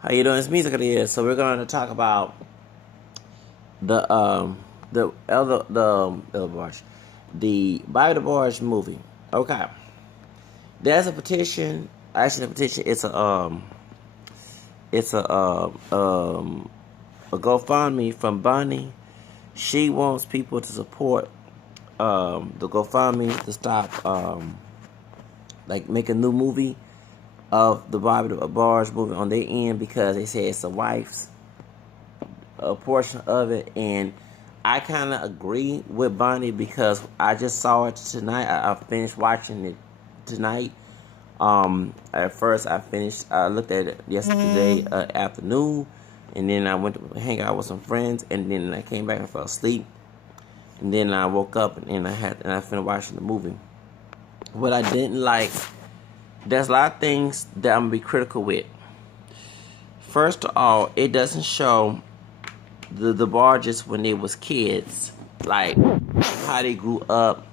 How you doing? It's Music of the Year. So we're going to talk about the Elder Barge, the Bobby Barge movie. Okay, there's a petition. Actually, the petition it's a GoFundMe from Bunny. She wants people to support the GoFundMe to stop like make a new movie of the Bobby Barge movie on their end because they say it's the wife's a portion of it, and I kind of agree with Bonnie because I just saw it tonight. I finished watching it tonight. At first I looked at it yesterday afternoon, and then I went to hang out with some friends, and then I came back and fell asleep, and then I woke up and I finished watching the movie. What I didn't like, there's a lot of things that I'm gonna be critical with. First of all, it doesn't show the Barges when they was kids, like how they grew up,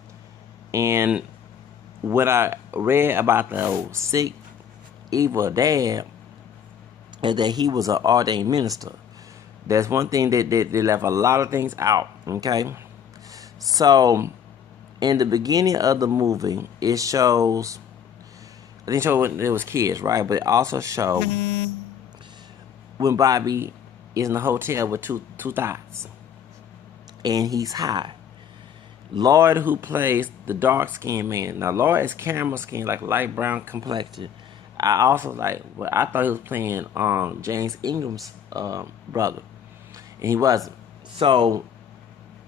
and what I read about the old sick, evil dad is that he was an ordained minister. That's one thing that they left a lot of things out. Okay, so in the beginning of the movie, it shows. I didn't show when it was kids, right? But it also showed when Bobby is in the hotel with two thoughts, and he's high. Lloyd, who plays the dark skinned man. Now, Lloyd is camera skin, like light brown complexion. I also like. Well, I thought he was playing James Ingram's brother, and he wasn't. So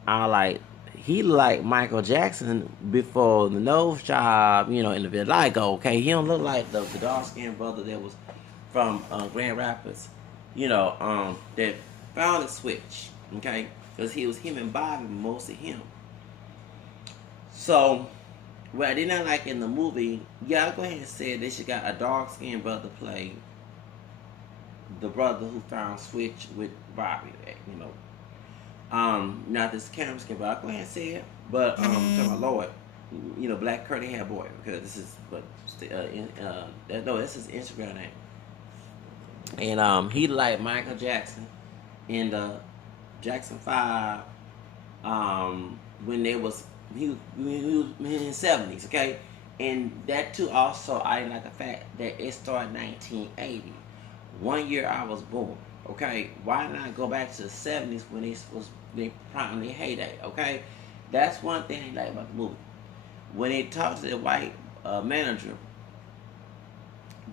I like he like Michael Jackson before the nose job, in the vitiligo. Okay, he don't look like the dark skinned brother that was from Grand Rapids, that found a switch. Okay, because he was him and Bobby, mostly him. So, what I did not like in the movie, yeah, I'll go ahead and say they should got a dark skinned brother play the brother who found Switch with Bobby, not this camera skin, but I'll go ahead and say it. But talking about Lloyd, Black Curly Hair Boy, because this is no, this is Instagram name. And he like Michael Jackson in the Jackson 5 when they was he was in his 70s, okay? And that too also I didn't like the fact that it started 1980. 1 year I was born, okay? Why not go back to the 70s when they probably heyday, okay? That's one thing I like about the movie. When they talked to the white manager,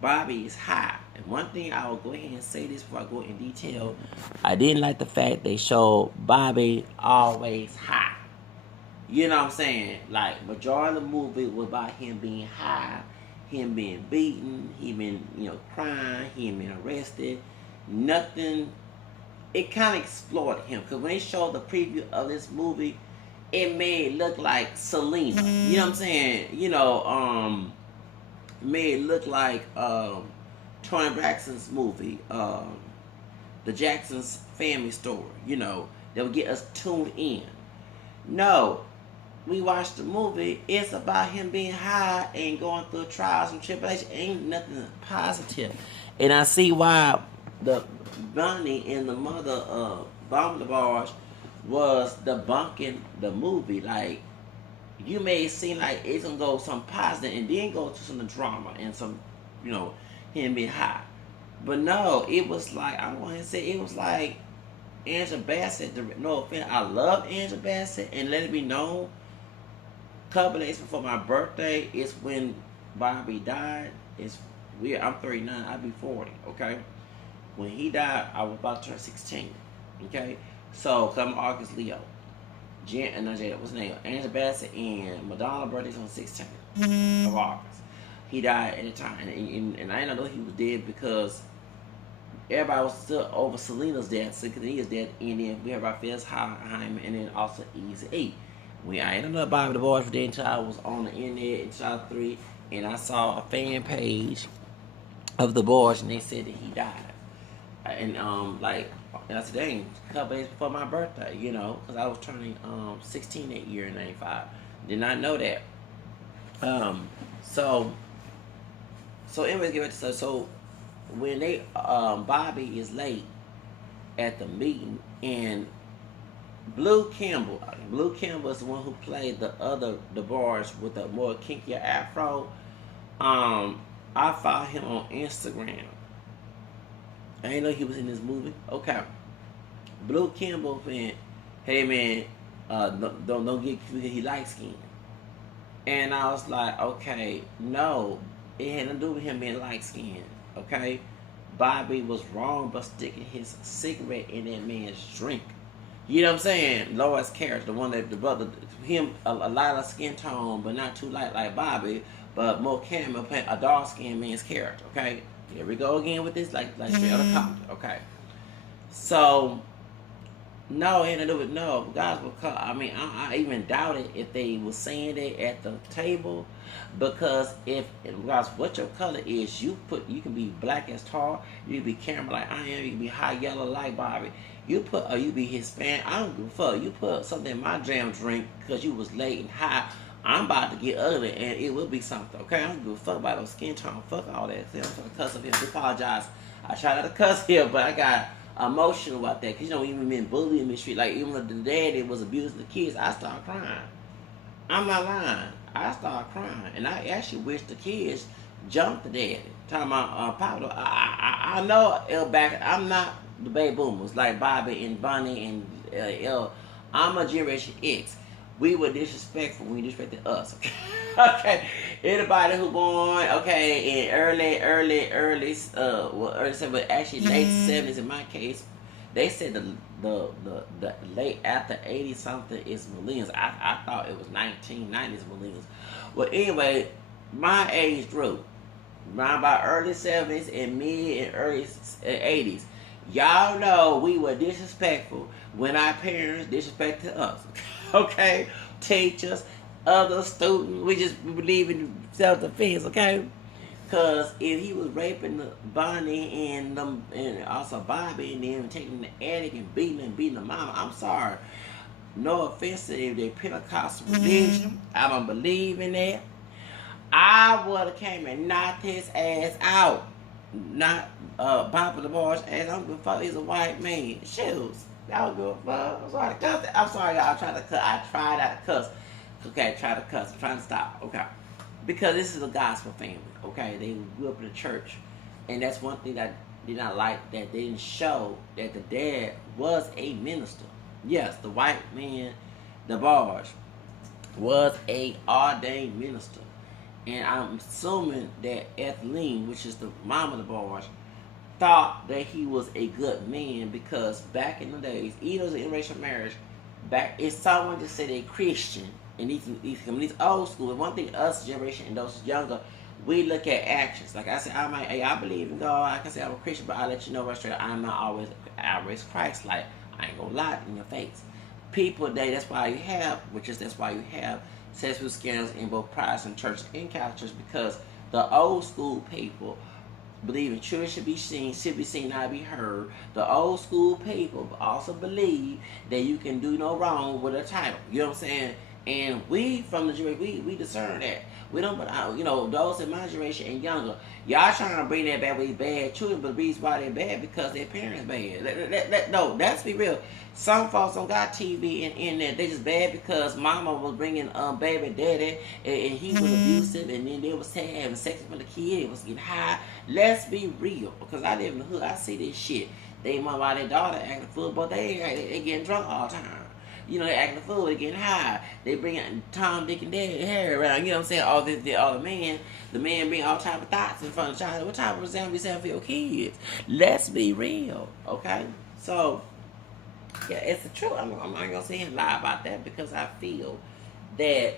Bobby is high. And one thing I will go ahead and say this before I go in detail, I didn't like the fact they showed Bobby always high. You know what I'm saying? Like, majority of the movie was about him being high, him being beaten, him being, crying, him being arrested. Nothing. It kind of explored him. Because when they showed the preview of this movie, it made it look like Selena. You know what I'm saying? Made it look like Tony Braxton's movie, The Jackson's Family Story. That would get us tuned in. No, we watched the movie, it's about him being high and going through trials and tribulations. Ain't nothing positive. And I see why the Bunny and the mother of Bomb the Barge was debunking the movie. Like, you may seem like it's gonna go some positive and then go to some drama and some, him being high. But no, it was like, I want to say, it was like Angela Bassett. No offense, I love Angela Bassett, and let it be known, a couple days before my birthday is when Bobby died. It's weird. I'm 39. I'll be 40. Okay. When he died, I was about to turn 16. Okay. So come August Leo. What's his name? Angela Bassett and Madonna birthday's on 16th of August. He died at the time, and I didn't know he was dead because everybody was still over Selena's death. Selena's death, and then we heard about Fez Hyman, and then also Easy E. I ended up buying the boys for that until I was on the internet in Child 3, and I saw a fan page of the boys, and they said that he died. And and I said, dang, a couple days before my birthday, because I was turning 16 that year in '95. Did not know that. Um, so anyways, get back to so when they Bobby is late at the meeting, and Blue Campbell is the one who played the bars with the more kinkier afro. I followed him on Instagram. I didn't know he was in this movie. Okay, Blue Campbell saying, "Hey man, don't get cute. He light skinned." And I was like, okay, no, it had nothing to do with him being light skinned. Okay, Bobby was wrong by sticking his cigarette in that man's drink. You know what I'm saying? Lois character, the one that the brother, him a lighter skin tone, but not too light like Bobby, but more Campbell playing a dark skinned man's character. Okay, here we go again with this, like straight out of Compton. Okay, so no, it had to do with no. Guys will call. I mean, I even doubted if they were saying that at the table, because if guys, what your color is, you can be black as tar, you can be caramel like I am, you can be high yellow like Bobby. You put or you be Hispanic. I don't give a fuck. You put something in my jam drink because you was late and high. I'm about to get ugly, and it will be something. Okay, I don't give a fuck about no skin tone. Fuck all that. See, I'm trying to cuss up here. I apologize. I try not to cuss here, but I got emotional about that, because you know, even being bullied in the street, like even when the daddy was abusing the kids, I started crying. I'm not lying. I started crying, and I actually wish the kids jumped the daddy. Talking about Pablo. I know I'm not the baby boomers like Bobby and Bonnie and L. I'm a Generation X. We were disrespectful when we disrespected us. Okay, okay. Anybody who born in early 70s, but actually late 70s in my case, they said the late after 80 something is millennials. I thought it was 1990s millennials. Well, anyway, my age group, around about early 70s and mid and early 80s. Y'all know we were disrespectful when our parents disrespected us. Okay? Teachers, other students, we believe in self-defense, okay? Because if he was raping Bonnie and also Bobby and then taking the attic and beating the mama, I'm sorry. No offense to their Pentecostal religion. I don't believe in that. I would have came and knocked his ass out. Not Papa the boy's ass. I don't give a fuck. He's a white man. Shoes. I don't give a fuck. I'm sorry to cuss. I'm sorry, y'all. I tried not to cuss. Okay, try to cuss. I'm trying to stop. Okay. Because this is a gospel family. Okay. They grew up in the church. And that's one thing that I did not like, that they didn't show that the dad was a minister. Yes, the white man, the boss, was a ordained minister. And I'm assuming that Ethelene, which is the mom of the boys, thought that he was a good man, because back in the days, even as an interracial marriage, if someone just said they're Christian, and these old school, and one thing us generation and those younger, we look at actions. Like I said, I believe in God. I can say I'm a Christian, but I let you know right straight, I'm not always Christ. Like, I ain't gonna lie in your face. People today, that's why you have sexual scandals in both Protestant churches and Catholic churches, because the old school people believe in children should be seen, not be heard. The old school people also believe that you can do no wrong with a title. You know what I'm saying? And we from the generation, we discern that. We don't, those in my generation and younger, y'all trying to bring that back with bad children, but the reason why they're bad because their parents bad. No, let's be real. Some folks don't got TV and internet. They just bad because mama was bringing baby daddy, and he was abusive, and then they was having sex with the kid. It was getting high. Let's be real, because I live in the hood. I see this shit. They mama, their daughter acting fool, but they getting drunk all the time. You know, they acting a fool, they getting high. They bring Tom, Dick, and Harry around. You know what I'm saying? All the man bring all type of thoughts in front of the child. What type of example you saying for your kids? Let's be real, okay? So, yeah, it's the truth. I'm not gonna say and lie about that, because I feel that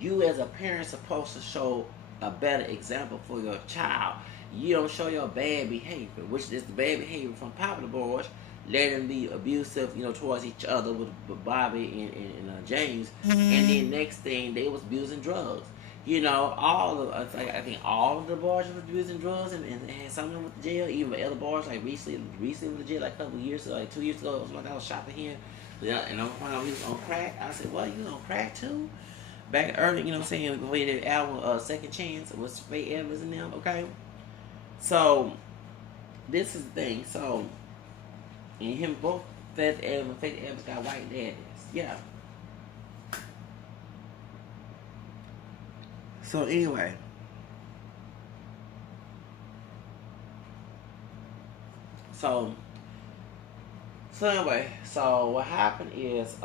you as a parent supposed to show a better example for your child. You don't show your bad behavior, which is the bad behavior from Papa the boys. Let them be abusive, towards each other with Bobby and James. And then next thing, they was abusing drugs. I think all of the boys were abusing drugs, and had some of them with the jail. Even the other boys, like recently with the jail, like a couple of years ago, like 2 years ago, it was like I was shot for him. Yeah, and I'm finding out he was on crack. I said, well, you on crack too? Back early, before he did the album Second Chance, it was Faye Evans and them, okay? So, this is the thing. So, and him both Faith Evans got white daddies. Yeah. So anyway. So anyway, so what happened is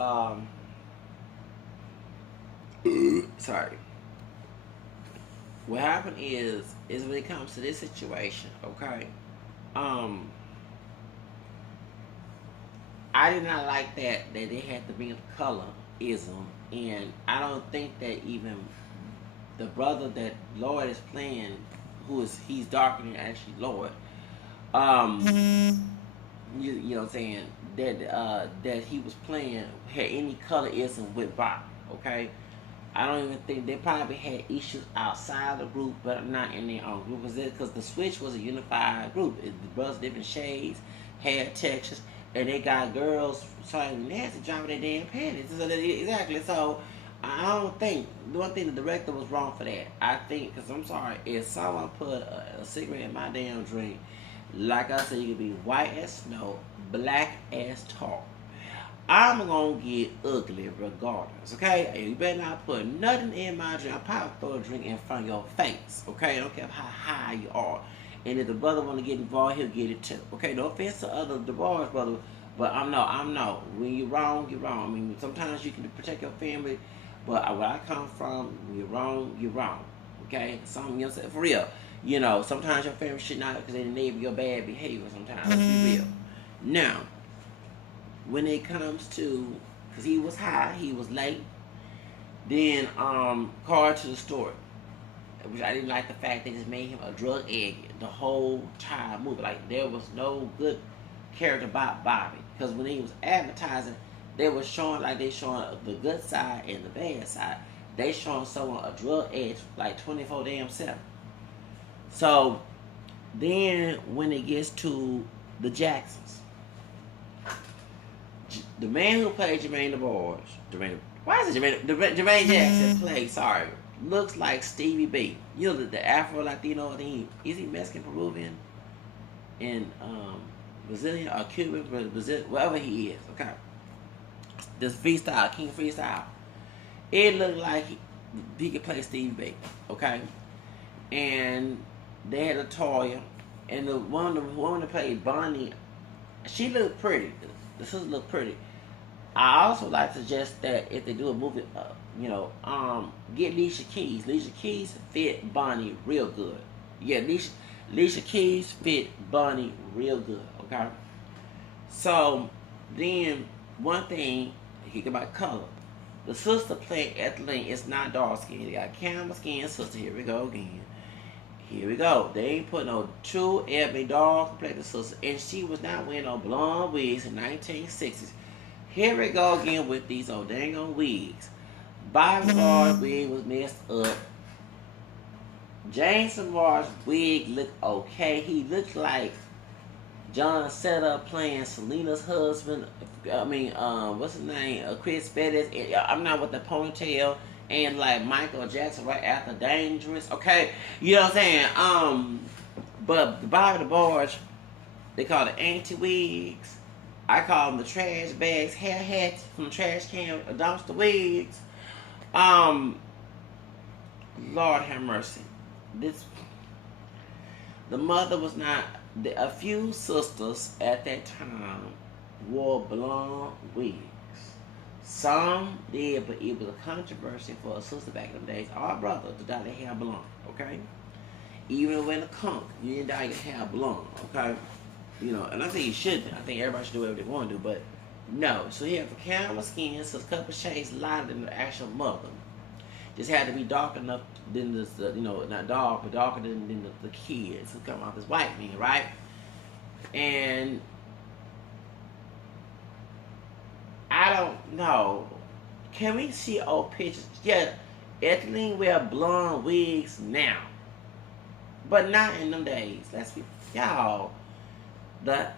sorry. What happened is when it comes to this situation, okay? Um I did not like that they had to bring up colorism, and I don't think that even the brother that Lloyd is playing, he's darker than actually Lloyd. You know what I'm saying, that he was playing had any colorism with Bob. Okay, I don't even think they probably had issues outside the group, but not in their own group. Because the Switch was a unified group. The brothers different shades, hair textures, and they got girls trying nasty dropping their damn panties. So exactly. So I don't think the one thing the director was wrong for that. I think because I'm sorry, if someone put a cigarette in my damn drink, like I said, you can be white as snow, black as tar, I'm gonna get ugly regardless, okay? You better not put nothing in my drink. I'll probably throw a drink in front of your face, okay? I don't care how high you are. And if the brother wanna get involved, he'll get it too, okay? No offense to other DeBarge brother, but I'm no. When you're wrong, you're wrong. I mean, sometimes you can protect your family, but where I come from, when you're wrong, okay? Some, you know, for real. You know, sometimes your family should not, because they enable your bad behavior sometimes. Let's be real. Now, when it comes to, because he was high, he was late, then card to the story, which I didn't like the fact they just made him a drug addict the whole entire movie. Like, there was no good character about Bobby, because when he was advertising, they were showing, like, they showing the good side and the bad side. They showing someone a drug addict like 24 damn 7. So then when it gets to the Jacksons, the man who played Jermaine Jackson played, looks like Stevie B. You know, the Afro Latino, I think is he Mexican, Peruvian, and Brazilian or Cuban, Brazil, wherever he is, okay. This freestyle, King Freestyle. It looked like he could play Stevie B, okay. And they had Latoya, and the woman that played Bonnie, she looked pretty. The sister looked pretty. I also like to suggest that if they do a movie, get Alicia Keys. Alicia Keys fit Bonnie real good. Yeah, Alicia Keys fit Bonnie real good. Okay. So then one thing, think about color. The sister playing Ethelene is not dark skin. They got camel skin sister. Here we go again. Here we go. They ain't put no true ebony dog complexion sister, and she was not wearing no blonde wigs in 1960s. Here we go again with these old dang on wigs. Bobby Barr's wig was messed up. James Barr's wig looked okay. He looked like John Setup playing Selena's husband. I mean, what's his name? Chris Pettis. I'm not with the ponytail. And like Michael Jackson right after Dangerous. Okay, you know what I'm saying? But the Bobby DeBarge, they call it anti-wigs. I call them the trash bags, hair hats from the trash can, dumpster wigs. Lord have mercy. The mother was not. A few sisters at that time wore blonde wigs. Some did, but it was a controversy for a sister back in the days. Our brother to dye their hair blonde, okay? Even when a conk, you didn't dye your hair blonde, okay? You know, and I think you shouldn't. I think everybody should do whatever they want to do, but no. So he had the camel skin, so a couple shades lighter than the actual mother. Just had to be dark enough than this, not dark, but darker than the kids who come off as white men, right? And I don't know. Can we see old pictures? Yeah, Ethelene wear blonde wigs now, but not in them days. Let's be y'all. I'm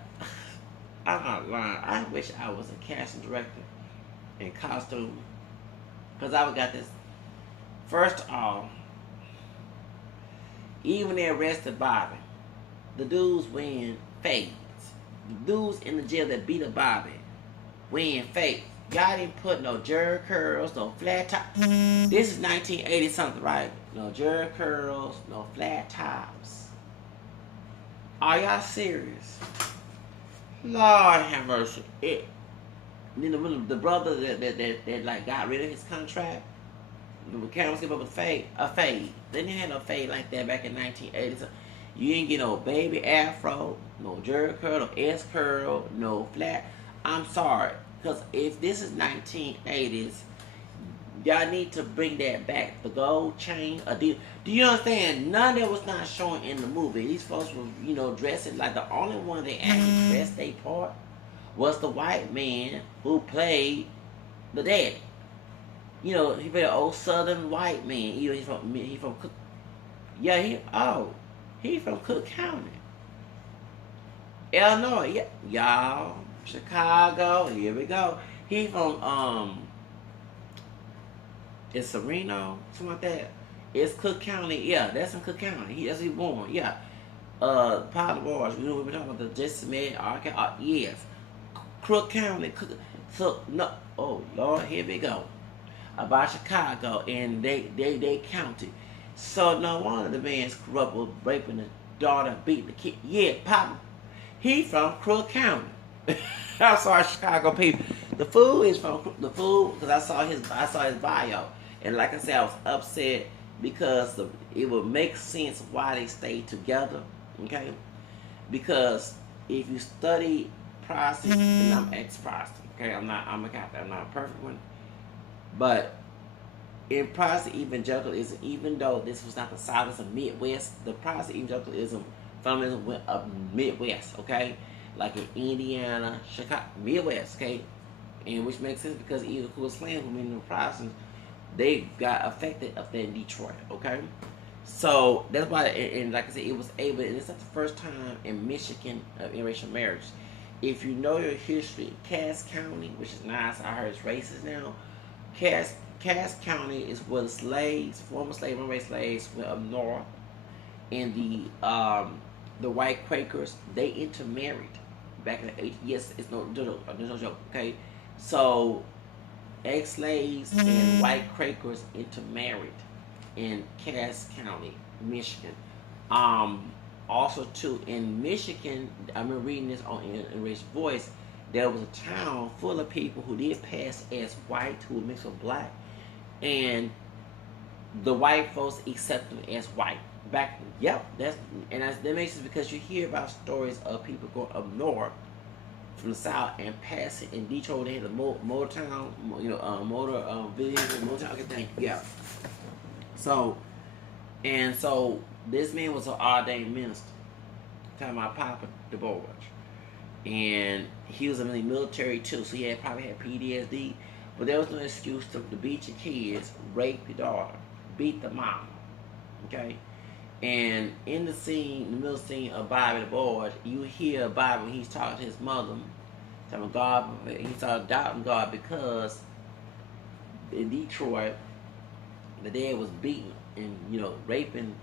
not lying. I wish I was a casting director in costume, because I would got this. First of all, even they arrested Bobby, the dude's wearing fades. Dudes in the jail that beat up Bobby wearing fade. Y'all didn't put no Jerry curls, no flat tops. This is 1980 something, right? No Jerry curls, no flat tops. Are y'all serious? Lord have mercy. The brother that like got rid of his contract, the cameras give up a fade. They didn't have no fade like that back in 1980. So you didn't get no baby afro, no Jerry curl, no S curl, no flat. I'm sorry, because if this is 1980s, y'all need to bring that back. The gold chain, a deal. Do you understand? None of that was not showing in the movie. These folks were, dressing like the only one they actually dressed their part was the white man who played the daddy. He played an old Southern white man. He from Cook. Yeah, he from Cook County, Illinois. Yeah, y'all, Chicago. Here we go. He from it's Sereno, something like that. It's Cook County. Yeah, that's in Cook County. That's where he born. Yeah. Pilot Wars. We were talking about the Just Med. Yes. Cook County. So no. Oh Lord, here we go. About Chicago, and they counted. So no wonder the man's corrupt with raping the daughter, beating the kid. Yeah, Papa. He from Cook County. I'm sorry, Chicago people. The fool is from the fool because I saw his bio. And like I said, I was upset because it would make sense why they stayed together, okay? Because if you study Protestant, and I'm ex-Protestant, okay? I'm not a perfect one. But in Protestant evangelicalism, even though this was not the South, it's a Midwest, the Protestant evangelicalism fundamentalism went up Midwest, okay? Like in Indiana, Chicago, Midwest, okay? And which makes sense because either Ku Klux Klan, who mean the Protestants, they got affected up there in Detroit, okay? So that's why, and like I said, it was able, and it's not the first time in Michigan of interracial marriage. If you know your history, Cass County, which is nice, I heard it's racist now. Cass County is where the slaves, former slave runaway slaves, went up north, and the white Quakers, they intermarried back in the 80s. Yes, it's no joke, okay? So ex-slaves and white Quakers intermarried in Cass County, Michigan. Also too in Michigan, I remember reading this on Enriched Voice. There was a town full of people who did pass as white, who were mixed with black, and the white folks accepted them as white. That makes sense because you hear about stories of people going up north from the South and passing in Detroit. They had the Motown, Motown, everything. Yeah. So this man was an ordained minister, talking about Papa DeBoer. And he was in the military too, so he probably had PTSD. But there was no excuse to beat your kids, rape your daughter, beat the mama. Okay? And in the middle scene of Bobby DeBoer, you hear Bobby when he's talking to his mother, telling God, he started doubting God because in Detroit, the dad was beating and raping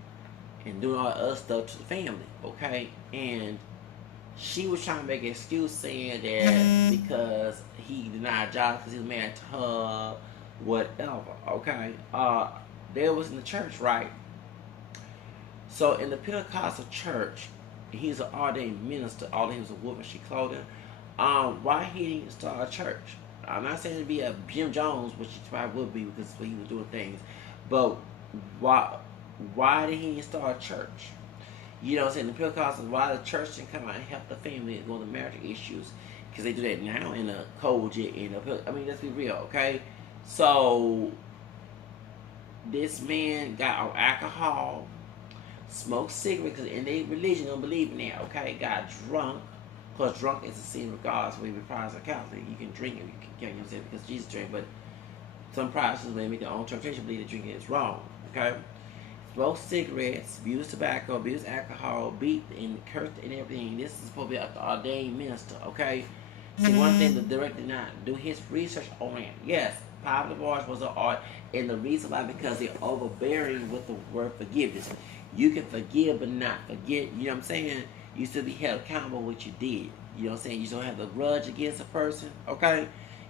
and doing all that other stuff to the family. Okay? And she was trying to make an excuse saying that because he denied jobs because he was married to her, whatever, okay? They was in the church, right? So in the Pentecostal church, he's an ordained minister, although he was a woman, she clothing. Why he didn't start a church? I'm not saying to be a Jim Jones, which he probably would be because he was doing things, but why did he start a church? You know what I'm saying? The Pentecostals, why the church didn't come out and help the family go to marital issues? Because they do that now in a COGIC. Let's be real, okay? So, this man got on alcohol, smoked cigarettes, because in their religion, don't believe in that, okay? Got drunk, because drunk is a sin regardless whether you're Protestant or Catholic. You can drink it, you can't use it because Jesus drank, but some Protestants, when they make their own interpretation, believe that drinking is wrong, okay? Smoke cigarettes, abuse tobacco, abuse alcohol, beat and cursed and everything. This is supposed to be an ordained minister, okay? See, one thing the director did not do his research on it. Yes, Pablo Bosch was an art, and the reason why, because they're overbearing with the word forgiveness. You can forgive but not forget, you know what I'm saying? You still be held accountable for what you did. You know what I'm saying? You don't have a grudge against a person, okay? You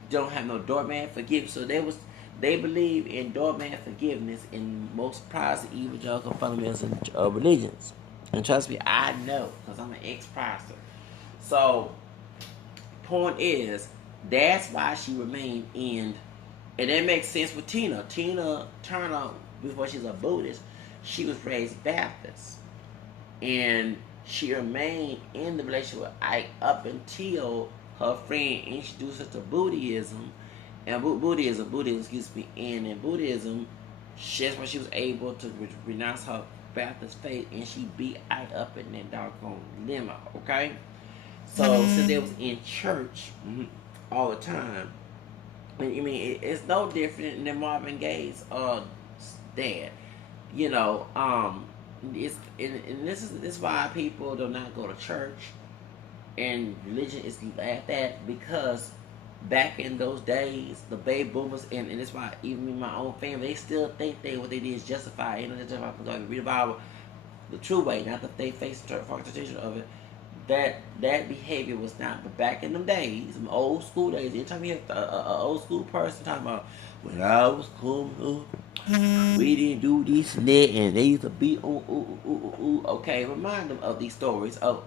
don't have no doorman forgiveness. So they believe in doorman forgiveness in most Protestant evangelical fundamentalist religions. And trust me, I know, because I'm an ex-pastor. So, point is, that's why she remained in, and that makes sense with Tina. Tina Turner, before she's a Buddhist, she was raised Baptist. And she remained in the relationship with Ike up until her friend introduced her to Buddhism. And Buddhism, excuse me. And in Buddhism, that's when she was able to renounce her Baptist faith, and she beat Ike up in that doggone limo, okay? So, since they was in church all the time, I mean, it's no different than Marvin Gaye's dad. You know, it's and this is why people do not go to church, and religion is laughed at, because back in those days, the baby boomers, and that's why even in my own family, they still think what they did is justified. You know, they justify because read the Bible the true way, not that they face the interpretation of it. That behavior was not. But back in them days, them old school days, anytime you have an old school person talking about when I was cool, we didn't do this and that, and they used to be okay, remind them of these stories of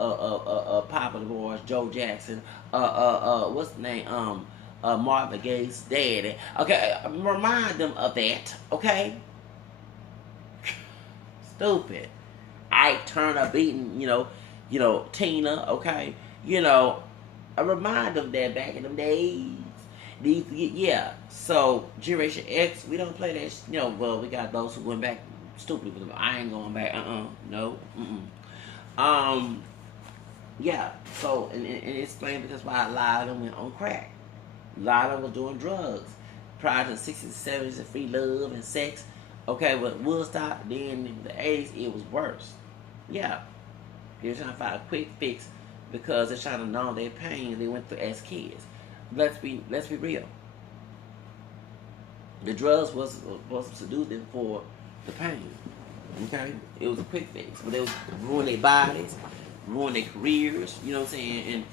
Papa the Boys, Joe Jackson, what's the name, Marvin Gaye's daddy. Okay, remind them of that. Okay, stupid. Ike Turner beating, Tina, okay? I remind them that back in them days, So, Generation X, we don't play that, well, we got those who went back stupid with them. I ain't going back, no, yeah, so, and explain because why a lot of them went on crack. A lot of them was doing drugs. Prior to the 60s and 70s, and free love and sex, okay, but Woodstock, then in the 80s, it was worse. Yeah. They're trying to find a quick fix because they're trying to numb their pain they went through as kids. Let's be real. The drugs was supposed to seduce them for the pain. Okay? It was a quick fix. But they was ruin their bodies, ruin their careers, you know what I'm saying?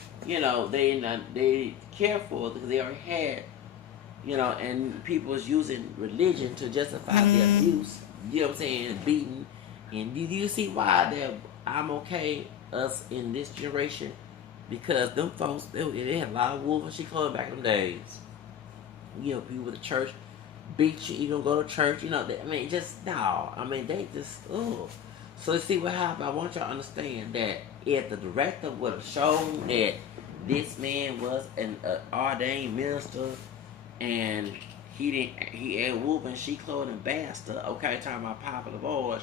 And they careful because they already had, and people was using religion to justify the abuse, you know what I'm saying, beating. And do you see why I'm okay, us in this generation? Because them folks, they had a lot of wolves and sheep clothing back in them days. People with the church beat you, you don't go to church, they just, ugh. So you see what happened? I want y'all to understand that if the director would have shown that this man was an ordained minister and he had wolf and sheep clothing bastard, okay, talking about Papa the Boys,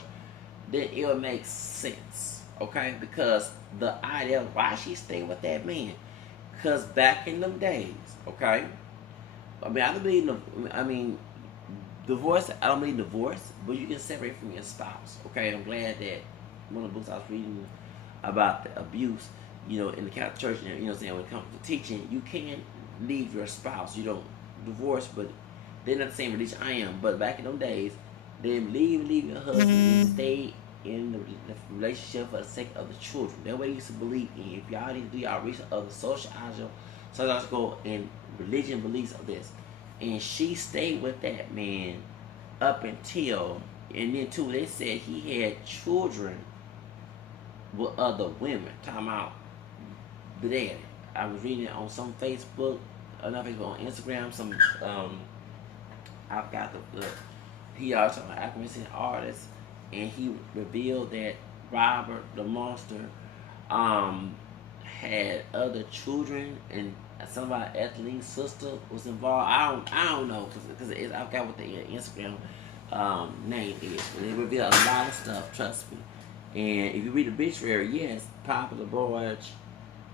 then it would make sense, okay? Because the idea of why she stayed with that man, because back in them days, okay? I don't believe divorce. I don't believe divorce, but you can separate from your spouse, okay? And I'm glad that one of the books I was reading about the abuse, in the Catholic Church, when it comes to teaching, you can leave your spouse. You don't divorce, but they're not the same religion I am. But back in them days, they leave your husband and stay in the relationship for the sake of the children. That way you used to believe in. If y'all need to do y'all research of the sociological and religion beliefs of this. And she stayed with that man up until, and then too, they said he had children with other women. Talking about the daddy. I was reading it on some Facebook, not Facebook, on Instagram, I forgot he also an African artist, and he revealed that Robert the Monster had other children, and somebody Etheling's sister was involved. I don't know because I forgot what the Instagram name is. But they revealed a lot of stuff. Trust me. And if you read the obituary, yes, Papa the Boy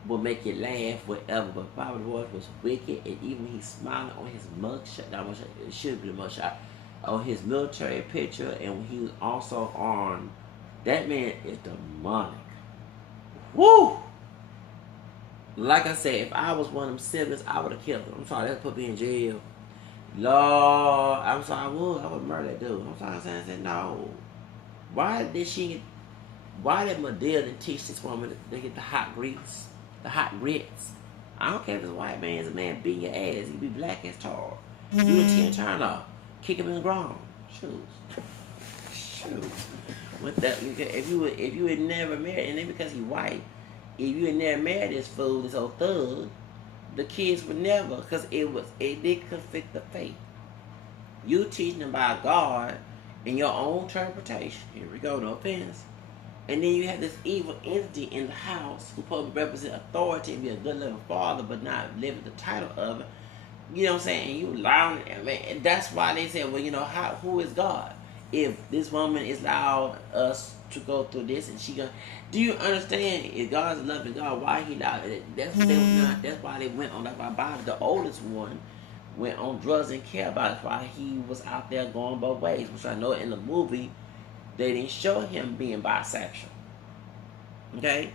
will make you laugh, whatever. But Papa the Boy was wicked, and even when he's smiling on his mugshot, it should be the mugshot, on his military picture, and when he was also armed, that man is demonic. Woo! Like I said, if I was one of them siblings, I would have killed him. I'm sorry, that put me in jail. Lord, I'm sorry, I would murder that dude. I'm sorry, I said no. Why did she Why did Madea didn't teach this woman to get the hot grits? The hot grits. I don't care if it's a white man, it's a man beating your ass. He be black as tar. Do the 10 turn off. Kick him in the ground. Shoot. Shoot. With that, if you had never married, and then because he white, if you had never married this fool, this old thug, the kids would never, because it did conflict the faith. You teaching them about God in your own interpretation. Here we go, no offense. And then you have this evil entity in the house who probably represent authority and be a good living father, but not live with the title of it. You know what I'm saying? And you allowing it. And that's why they say, well, who is God? If this woman is allowed us to go through this, and she gonna, do you understand? If God's a loving God, why He allowed it? That's why they went on. That's why Bob, the oldest one, went on drugs and care about it. That's why he was out there going both ways. Which I know in the movie they didn't show him being bisexual. Okay,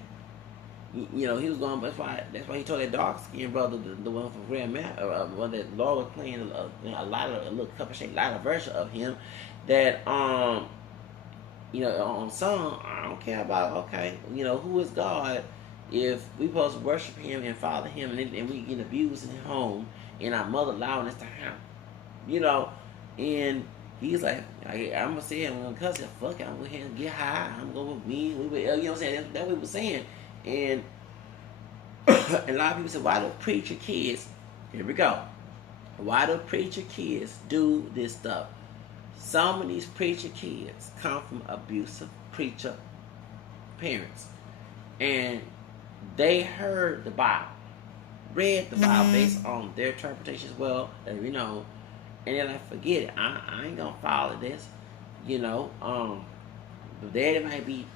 he was going. That's why he told that dark skinned brother, the one from Grand one that Law was playing a little couple shade lighter version of him. That on song, I don't care about. Okay, who is God? If we supposed to worship Him and follow Him, and we get abused in the home, and our mother allowing this to happen, and he's like, I'm gonna say I'm gonna cuss it. Fuck it, I'm gonna go ahead and get high. I'm gonna go with me. You know what I'm saying? That's what we were saying, and a lot of people say, why do preacher kids? Here we go. Why do preacher kids do this stuff? Some of these preacher kids come from abusive preacher parents. And they heard the Bible, read the Bible based on their interpretation as well. And they're like, forget it. I ain't going to follow this. The daddy might be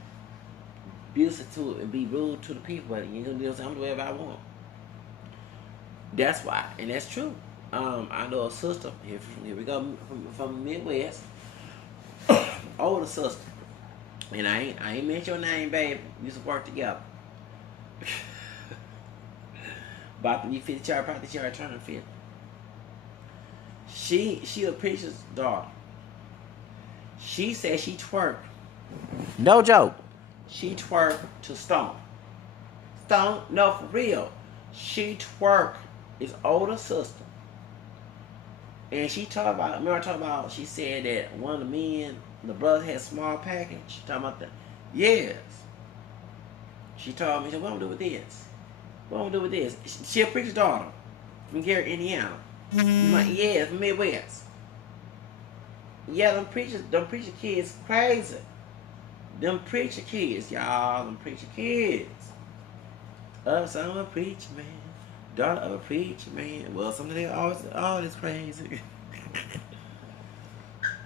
abusive to it and be rude to the people, but I'm going to do whatever I want. That's why. And that's true. I know a sister, here we go, from the Midwest, older sister, and I ain't mention your name, babe. We used to work together. About to be 50 yard, probably yard, turning 50. She a preacher's daughter. She said she twerked. No joke. She twerked to Stone. Stone, no, for real. She twerked his older sister. And she talked about, she said that one of the men, the brother had a small package. She talking about that. Yes. She told me, what I'm gonna do with this? What I'm gonna do with this? She a preacher's daughter from Gary, Indiana. Yeah, from Midwest. Yeah, them preacher kids crazy. Them preacher kids, y'all, them preacher kids. Son of a preacher man. Daughter of a preacher man. Well, some of them all this crazy.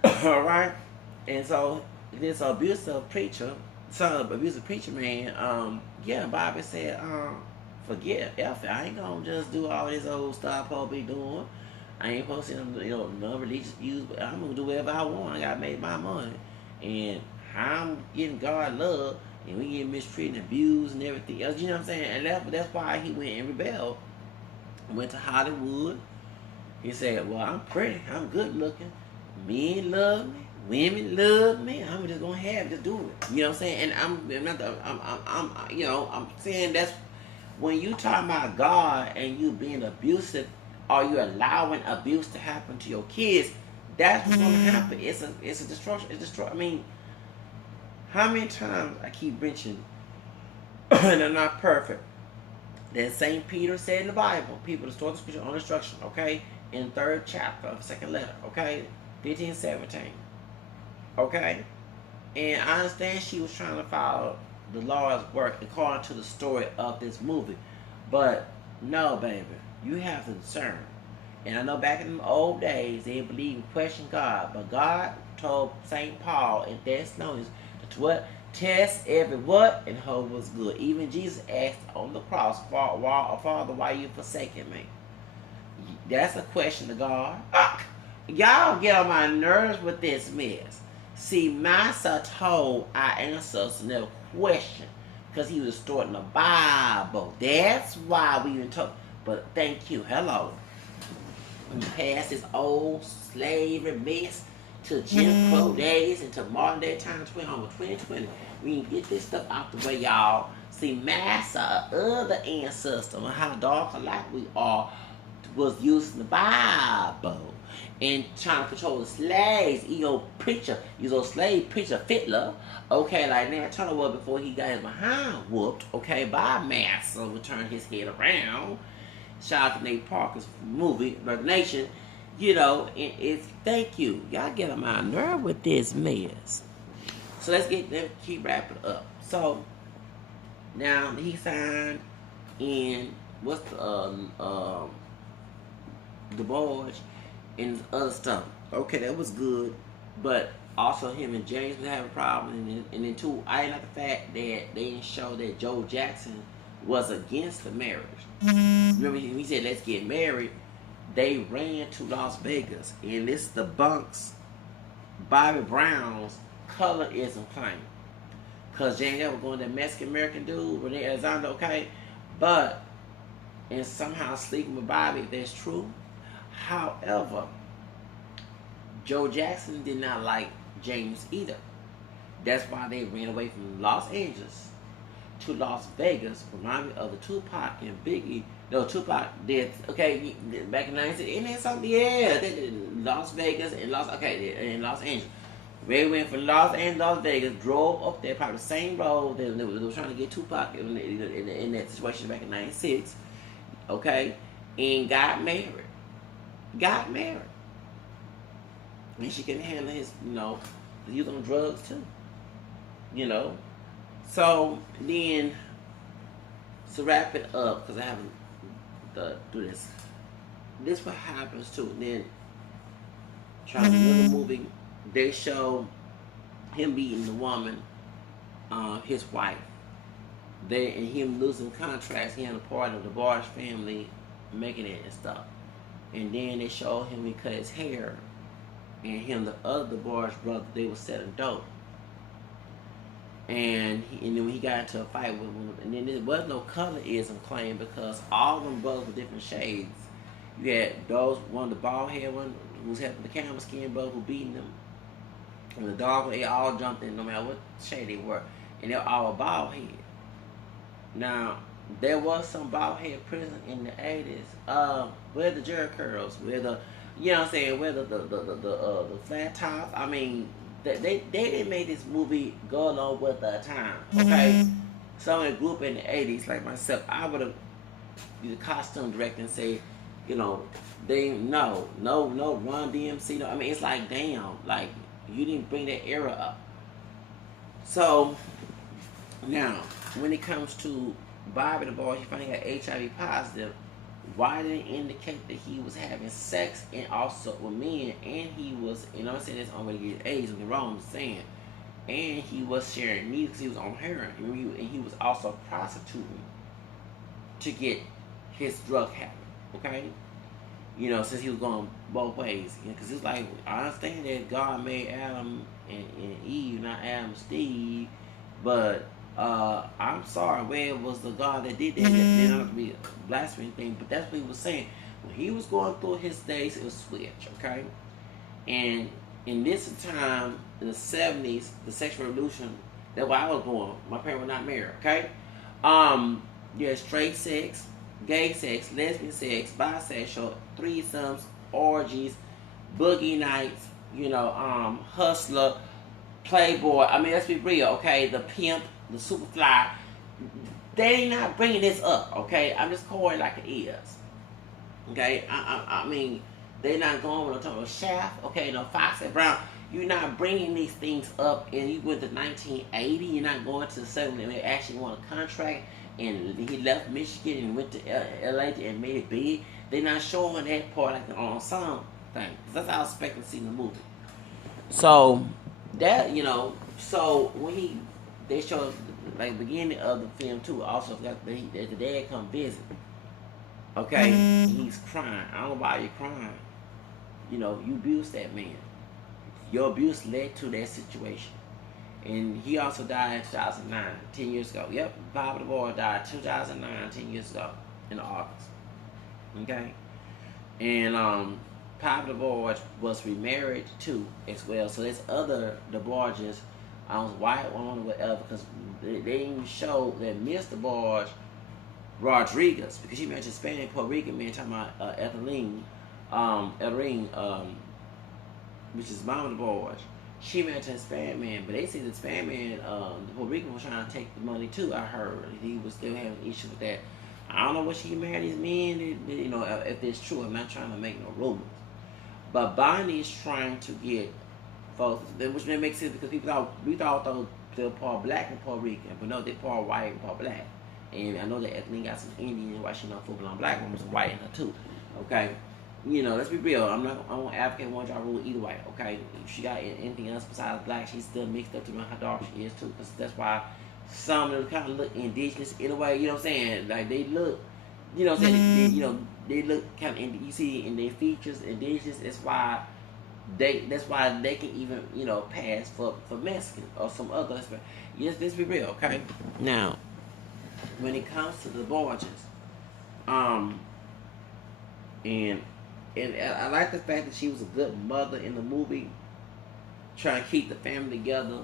Alright? And so this abusive preacher, son of abusive preacher man, Bobby said, forget F it. I ain't gonna just do all this old stuff I'll be doing. I ain't supposed to see them, non-religious views, but I'm gonna do whatever I want. I gotta make my money. And I'm getting God love, and we get mistreated and abused and everything else. You know what I'm saying? And that's why he went and rebelled. Went to Hollywood. He said, well, I'm pretty, I'm good looking. Men love me, women love me. I'm just gonna just do it. You know what I'm saying? And I'm saying that's when you talk about God and you being abusive, or you allowing abuse to happen to your kids, that's what's gonna happen. It's a destruction. I mean, how many times I keep mentioning, and they're not perfect. Then St. Peter said in the Bible, people restore the scripture on instruction, okay? In 3rd chapter of the 2nd letter, okay? 15:17. Okay? And I understand she was trying to follow the Lord's work according to the story of this movie. But no, baby, you have to discern. And I know back in the old days, they believed and questioned God. But God told St. Paul in Thessalonians to what? Test every what? And hope was good. Even Jesus asked on the cross, Father, why you forsaking me? That's a question to God. Y'all get on my nerves with this mess. See, Master told our ancestors no question because he was starting the Bible. That's why we even talk. But thank you. Hello. We passed this old slavery mess to Jim Crow days into modern day times. We're home with 2020. We can get this stuff out the way, y'all. See, Massa, other ancestor, and how dark alike we are, was using the Bible and trying to control the slaves. Your preacher, your slave preacher Fitler, okay, like Nat Turner was before he got his behind whooped, okay, by Massa, would turn his head around. Shout out to Nate Parker's movie, Red Nation. You know, it's thank you. Y'all get on my nerve with this mess. So let's keep wrapping up. So now he signed in what's the boys and other stuff. Okay, that was good, but also him and James was having problems, and then too, I didn't like the fact that they didn't show that Joe Jackson was against the marriage. Remember, he said let's get married. They ran to Las Vegas, and this debunks Bobby Brown's colorism claim. Because Jane was going to that Mexican American dude, Renee Elizondo, okay? But, and somehow sleeping with Bobby, that's true. However, Joe Jackson did not like James either. That's why they ran away from Los Angeles to Las Vegas, remind me of the Tupac and Biggie. No, Tupac did, okay, back in 19, and then something, yeah, they did Las Vegas and Los Angeles. They went from Los Angeles, Las Vegas, drove up there, probably the same road they were trying to get Tupac in that situation back in 96, okay, and got married. And she couldn't handle his, he was on drugs too, So then, to wrap it up, because I haven't do this. This what happens too. Then, trying to another movie, they show him beating the woman, his wife. And him losing contracts. He had a part of the Barge family making it and stuff. And then they show him he cut his hair, and him the other Barge brother, they were selling dope. And then when he got into a fight with him, and then there was no colorism claim because all of them brothers were different shades. You had one, the bald head one, who was helping the camera skin brother who beating them. And the dog, they all jumped in no matter what shade they were. And they were all bald head. Now, there was some bald head prison in the 80s. Where the jerry curls, where the, where the flat tops. I mean, they didn't make this movie go along with the time, okay? Some in a group in the 80s, like myself, I would have be the costume director and say, they no Run DMC. No, I mean, it's like, damn, like, you didn't bring that era up. So, now, when it comes to Bobby the boy, he finally got HIV positive. Why didn't it indicate that he was having sex and also with men, and he was, I'm saying this on way to get AIDS, don't get wrong, I'm saying, and he was sharing needles because he was on heroin, and he was also prostituting to get his drug habit, okay? Since he was going both ways, because it's like, I understand that God made Adam and Eve, not Adam and Steve, but I'm sorry, where it was the God that did that. That not be a blasphemy thing, but that's what he was saying. When he was going through his days, it was switch, okay? And in this time, in the 70s, the sexual revolution, that's why I was born. My parents were not married, okay? You had straight sex, gay sex, lesbian sex, bisexual, threesomes, orgies, boogie nights, hustler, playboy. I mean, let's be real, okay? The pimp, the super fly, they not bringing this up, okay? I'm just calling it like it is, okay? I mean, they're not going when I'm talking about Shaft, okay? Fox and Brown. You're not bringing these things up, and you went to 1980. You're not going to the 70s and they actually want a contract, and he left Michigan and went to LA and made it big. They're not showing that part like the ensemble thing. That's how I was expecting to see in the movie. So, that, so when they showed, like, the beginning of the film too, also got that the dad come visit. Okay? He's crying. I don't know why you're crying. You abused that man. Your abuse led to that situation. And he also died in 2009, 10 years ago. Yep, Bobby the boy died 2009, 10 years ago, in August. Okay? And Bobby the boy was remarried too, as well. So there's other DeBarges I was white woman or whatever, because they didn't even show that Mr. Bosch Rodriguez, because she mentioned Spanish Puerto Rican man talking about Etheline, which is Mama the Boys. She mentioned Spanish man, but they said the Spanish man, the Puerto Rican was trying to take the money too. I heard he was still having an issue with that. I don't know what she married these men. You know, if it's true, I'm not trying to make no rumors. But Bonnie is trying to get folks, which makes sense because we thought they're part black and Puerto Rican, but no, they're part white and part black. And I know that Etheline got some Indian, why she not full blown black woman, some white in her too. Okay, you know, let's be real. I won't advocate one job rule either way. Okay, if she got anything else besides black, she's still mixed up to how dark she is too. Because that's why some of them kind of look indigenous in a way. You know what I'm saying? Like they look, you know what I'm saying? They look kind of, you see in their features indigenous. That's why they can even, you know, pass for Mexican or some other. Yes, let's be real. Okay, now when it comes to the Borgias, and I like the fact that she was a good mother in the movie, trying to keep the family together.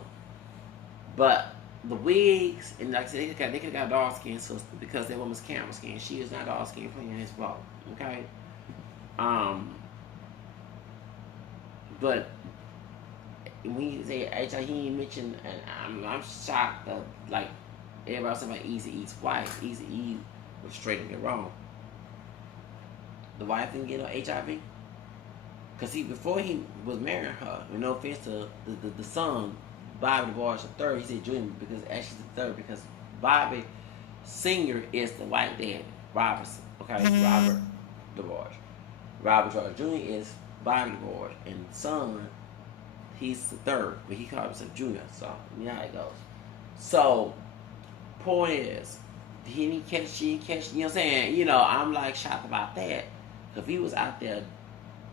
But the wigs, and like I said, they could have got dark skinned sister because that woman's camera skin. She is not dark skinned playing his role. Okay. But when you say H.I., he ain't mentioned, and I'm shocked that like everybody was talking about Eazy-E's wife. Eazy-E was straight and wrong. The wife didn't get no HIV. Because before he was marrying her, with no offense to the son, Bobby DeBarge the third, he said Junior because actually the third, because Bobby Senior is the white daddy, Robertson, okay, Robert DeBarge. Robert George Jr. is Bobby DeBarge, and son, he's the third, but he called himself Junior, so you know how it goes. So, point is, he didn't catch, she didn't catch, you know what I'm saying? You know, I'm like shocked about that. If he was out there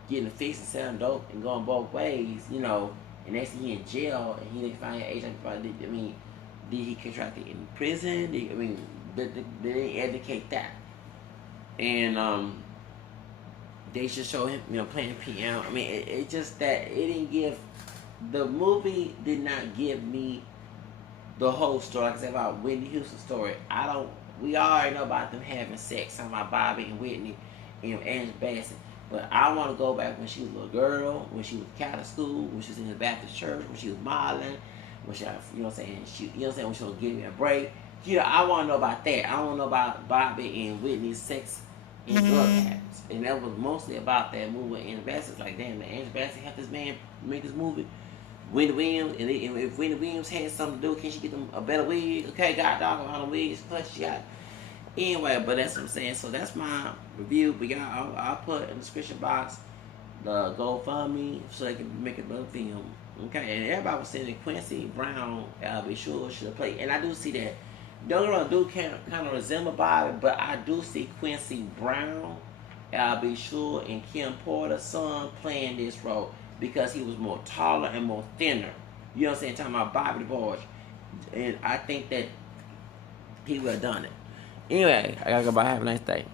getting fixed and selling dope and going both ways, you know, and next thing he in jail and he didn't find HIV. I mean, did he contract it in prison? They didn't indicate that. And they should show him, you know, playing piano. I mean, it just that it didn't give, the movie did not give me the whole story. Like I said about Whitney Houston's story, we already know about them having sex. Talking about Bobby and Whitney and Angela Bassett. But I want to go back when she was a little girl, when she was in Catholic school, when she was in the Baptist church, when she was modeling, when she, you know what I'm saying, when she was giving me a break. You know, I want to know about that. I want to know about Bobby and Whitney's sex and drug habits. And that was mostly about that movie with Angela Bassett. Like, damn, Angela Bassett helped this man make this movie. Wendy Williams, and if Wendy Williams had something to do, can she get them a better wig? Okay, God dog on the wigs, plus she got. Anyway, but that's what I'm saying. So that's my review. But y'all, I'll put in the description box the GoFundMe so they can make another film. Okay, and everybody was saying that Quincy Brown, I'll be sure should have played. And I do see that. Don't know, do kind of resemble Bobby, but I do see Quincy Brown, I'll be sure, and Kim Porter's son playing this role because he was more taller and more thinner. You know what I'm saying? Talking about Bobby DeBarge. And I think that he would have done it. Anyway, I gotta go bye. Have a nice day.